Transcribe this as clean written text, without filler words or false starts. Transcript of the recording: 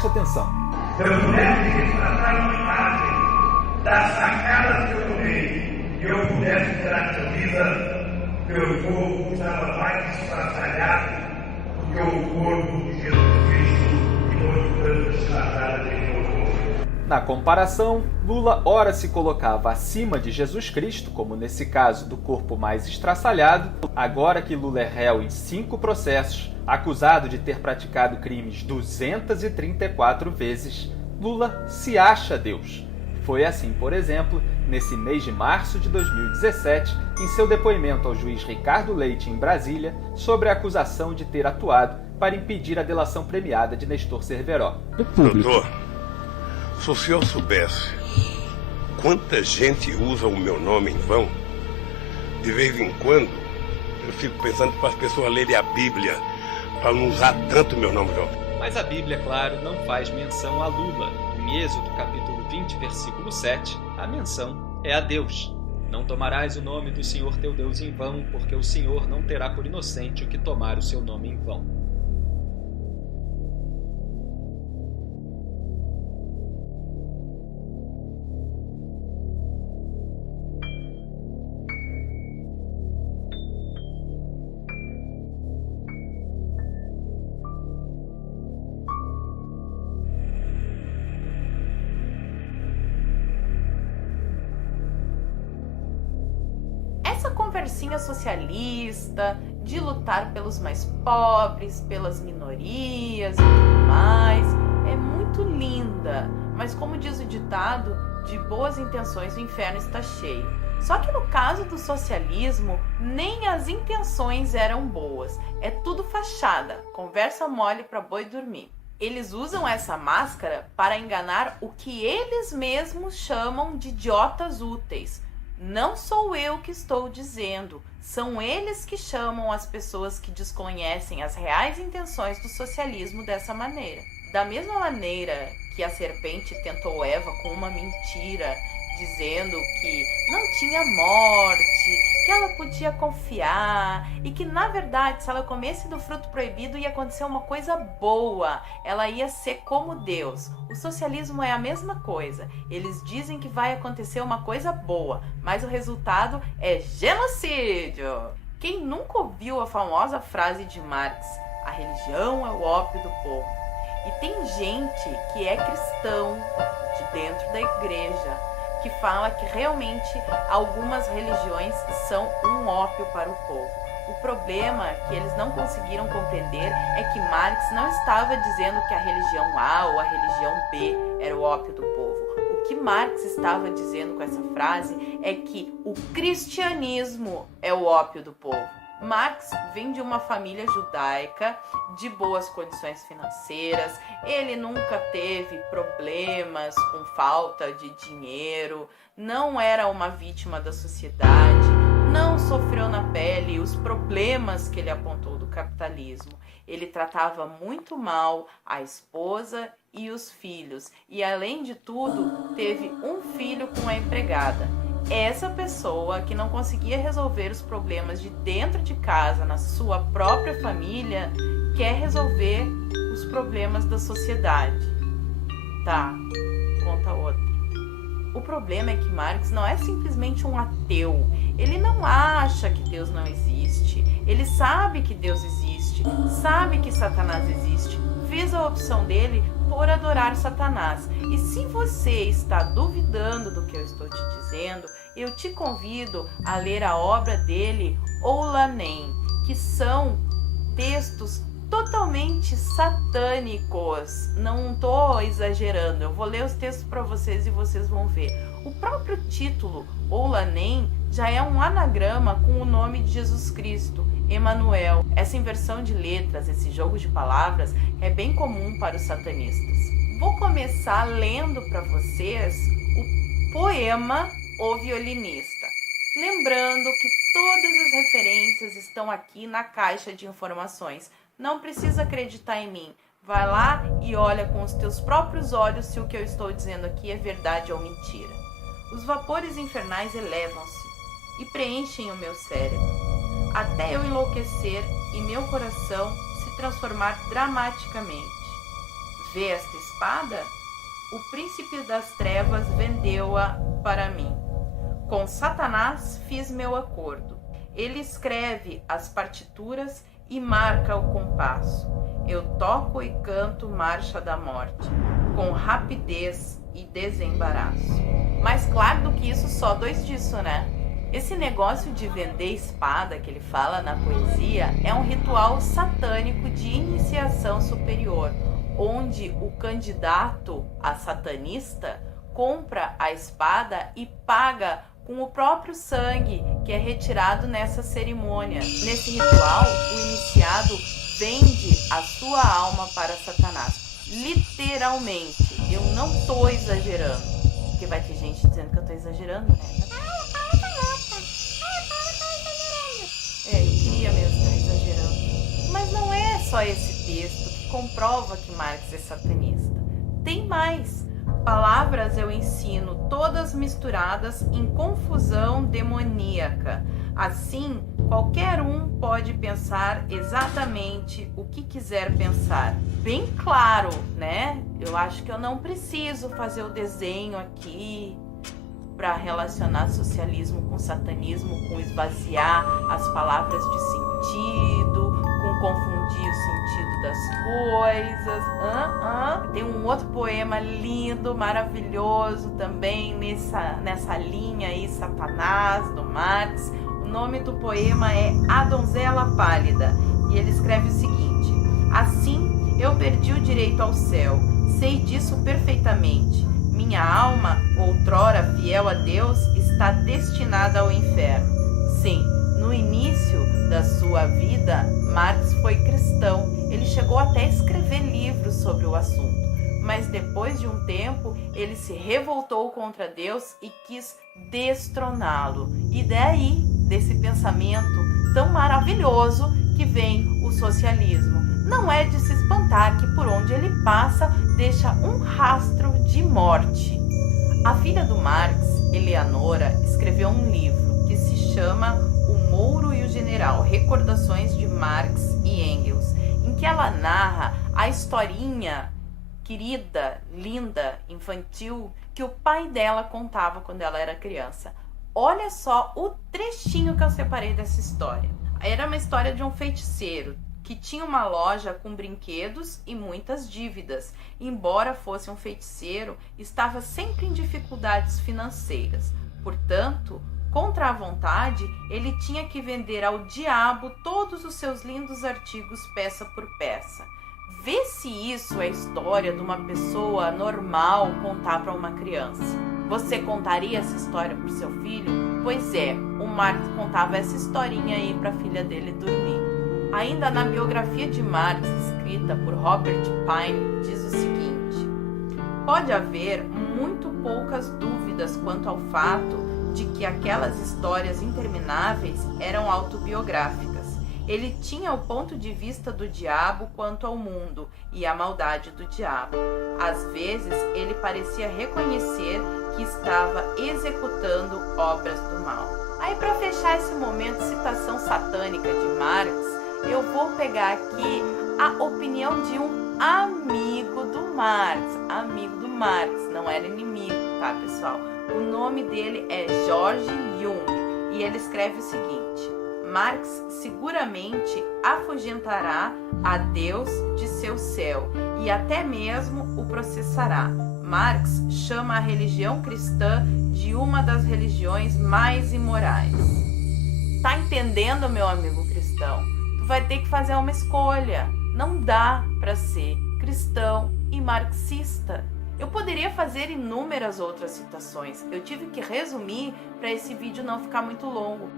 Presta atenção. Se eu pudesse retratar uma imagem das sacadas que eu tomei e eu pudesse ter a camisa, meu corpo estava mais estraçalhado do que o corpo de Jesus Cristo e mostrando estraçalhado de meu corpo. Na comparação, Lula ora se colocava acima de Jesus Cristo, como nesse caso do corpo mais estraçalhado. Agora que Lula é réu em 5 processos, acusado de ter praticado crimes 234 vezes, Lula se acha Deus. Foi assim, por exemplo, nesse mês de março de 2017, em seu depoimento ao juiz Ricardo Leite em Brasília, sobre a acusação de ter atuado para impedir a delação premiada de Nestor Cerveró. Doutor, se o senhor soubesse quanta gente usa o meu nome em vão, de vez em quando eu fico pensando para as pessoas lerem a Bíblia, para não usar tanto meu nome, não. Mas a Bíblia, claro, não faz menção a Lula. Em Êxodo, capítulo 20, versículo 7, a menção é a Deus. Não tomarás o nome do Senhor teu Deus em vão, porque o Senhor não terá por inocente o que tomar o seu nome em vão. Essa conversinha socialista, de lutar pelos mais pobres, pelas minorias e tudo mais, é muito linda. Mas como diz o ditado, de boas intenções o inferno está cheio. Só que no caso do socialismo, nem as intenções eram boas. É tudo fachada, conversa mole para boi dormir. Eles usam essa máscara para enganar o que eles mesmos chamam de idiotas úteis. Não sou eu que estou dizendo, são eles que chamam as pessoas que desconhecem as reais intenções do socialismo dessa maneira. Da mesma maneira que a serpente tentou Eva com uma mentira, dizendo que não tinha morte, que ela podia confiar e que, na verdade, se ela comesse do fruto proibido ia acontecer uma coisa boa, ela ia ser como Deus. O socialismo é a mesma coisa. Eles dizem que vai acontecer uma coisa boa, mas o resultado é genocídio. Quem nunca ouviu a famosa frase de Marx, a religião é o ópio do povo? E tem gente que é cristão de dentro da igreja, que fala que realmente algumas religiões são um ópio para o povo. O problema que eles não conseguiram compreender é que Marx não estava dizendo que a religião A ou a religião B era o ópio do povo. O que Marx estava dizendo com essa frase é que o cristianismo é o ópio do povo. Marx vem de uma família judaica de boas condições financeiras, ele nunca teve problemas com falta de dinheiro, não era uma vítima da sociedade, não sofreu na pele os problemas que ele apontou do capitalismo. Ele tratava muito mal a esposa e os filhos e, além de tudo, teve um filho com a empregada. Essa pessoa que não conseguia resolver os problemas de dentro de casa, na sua própria família, quer resolver os problemas da sociedade. Tá, conta outra. O problema é que Marx não é simplesmente um ateu. Ele não acha que Deus não existe. Ele sabe que Deus existe, sabe que Satanás existe. Fez a opção dele por adorar Satanás. E se você está duvidando do que eu estou te dizendo, eu te convido a ler a obra dele, Oulanem, que são textos totalmente satânicos. Não estou exagerando, eu vou ler os textos para vocês e vocês vão ver. O próprio título, Oulanem, já é um anagrama com o nome de Jesus Cristo, Emanuel. Essa inversão de letras, esse jogo de palavras, é bem comum para os satanistas. Vou começar lendo para vocês o poema O Violinista. Lembrando que todas as referências estão aqui na caixa de informações. Não precisa acreditar em mim. Vai lá e olha com os teus próprios olhos se o que eu estou dizendo aqui é verdade ou mentira. Os vapores infernais elevam-se e preenchem o meu cérebro, até eu enlouquecer e meu coração se transformar dramaticamente. Vê esta espada? O príncipe das trevas vendeu-a para mim. Com Satanás fiz meu acordo. Ele escreve as partituras e marca o compasso. Eu toco e canto marcha da morte, com rapidez e desembaraço. Mais claro do que isso, só dois disso, né? Esse negócio de vender espada que ele fala na poesia é um ritual satânico de iniciação superior, onde o candidato a satanista compra a espada e paga com o próprio sangue que é retirado nessa cerimônia. Nesse ritual, o iniciado vende a sua alma para Satanás. Literalmente, eu não tô exagerando, porque vai ter gente dizendo que eu tô exagerando, né? Eu queria mesmo estar exagerando. Mas não é só esse texto que comprova que Marx é satanista. Tem mais. Palavras eu ensino, todas misturadas em confusão demoníaca. Assim, qualquer um pode pensar exatamente o que quiser pensar. Bem claro, né? Eu acho que eu não preciso fazer o desenho aqui para relacionar socialismo com satanismo, com esvaziar as palavras de sentido, com confundir o sentido das coisas. Tem um outro poema lindo, maravilhoso também nessa linha aí, Satanás, do Marx. O nome do poema é A Donzela Pálida e ele escreve o seguinte: assim eu perdi o direito ao céu, sei disso perfeitamente. Minha alma, outrora fiel a Deus, está destinada ao inferno. Sim, no início da sua vida, Marx foi cristão. Ele chegou até a escrever livros sobre o assunto. Mas depois de um tempo, ele se revoltou contra Deus e quis destroná-lo. E daí, desse pensamento tão maravilhoso, que vem o socialismo. Não é de se espantar que por onde ele passa, deixa um rastro de morte. A filha do Marx, Eleanora, escreveu um livro que se chama O Mouro e o General, Recordações de Marx e Engels, em que ela narra a historinha querida, linda, infantil, que o pai dela contava quando ela era criança. Olha só o trechinho que eu separei dessa história. Era uma história de um feiticeiro que tinha uma loja com brinquedos e muitas dívidas. Embora fosse um feiticeiro, estava sempre em dificuldades financeiras. Portanto, contra a vontade, ele tinha que vender ao diabo todos os seus lindos artigos peça por peça. Vê se isso é história de uma pessoa normal contar para uma criança. Você contaria essa história para o seu filho? Pois é, o Marx contava essa historinha aí para a filha dele dormir. Ainda na biografia de Marx, escrita por Robert Pine, diz o seguinte: pode haver muito poucas dúvidas quanto ao fato de que aquelas histórias intermináveis eram autobiográficas. Ele tinha o ponto de vista do diabo quanto ao mundo e a maldade do diabo. Às vezes, ele parecia reconhecer que estava executando obras do mal. Aí, para fechar esse momento, citação satânica de Marx, eu vou pegar aqui a opinião de um amigo do Marx. Amigo do Marx, não era inimigo, tá, pessoal? O nome dele é George Jung e ele escreve o seguinte: Marx seguramente afugentará a Deus de seu céu e até mesmo o processará. Marx chama a religião cristã de uma das religiões mais imorais. Tá entendendo, meu amigo cristão? Tu vai ter que fazer uma escolha. Não dá para ser cristão e marxista. Eu poderia fazer inúmeras outras citações. Eu tive que resumir para esse vídeo não ficar muito longo.